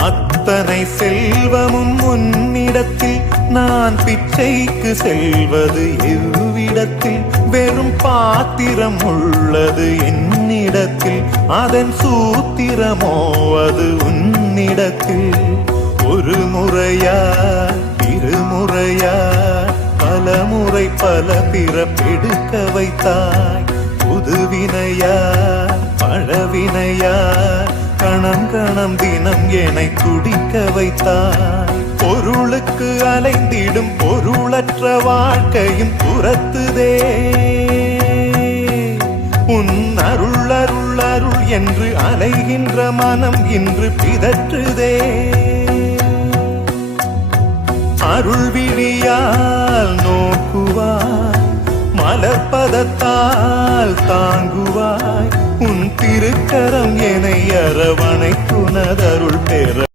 அத்தனை செல்வமும் உன்னிடத்தில் நான் பிச்சைக்கு செல்வது எவ்விடத்தில் வெறும் பாத்திரம் உள்ளது என்னிடத்தில் அதன் சூத்திரமோ அது உன்னிடத்தில் ஒரு முறையா இருமுறையா பல முறை பல பிறப்பெடுக்க வைத்தாய் புதுவினையா பழவினையா கணம் கணம் தினம் என்னை துடிக்க வைத்தாய் பொருளுக்கு அலைந்திடும் பொருளற்ற வாழ்க்கையும் துரத்துதே உன் அருள் அருள் அருள் என்று அலைகின்ற மனம் இன்று பிதற்றுதே அருள் விழியால் நோக்குவாய் மலர்பதத்தால் தாங்குவாய் உன் திருக்கரம் என்னை அரவணைக்குனதருள் பெற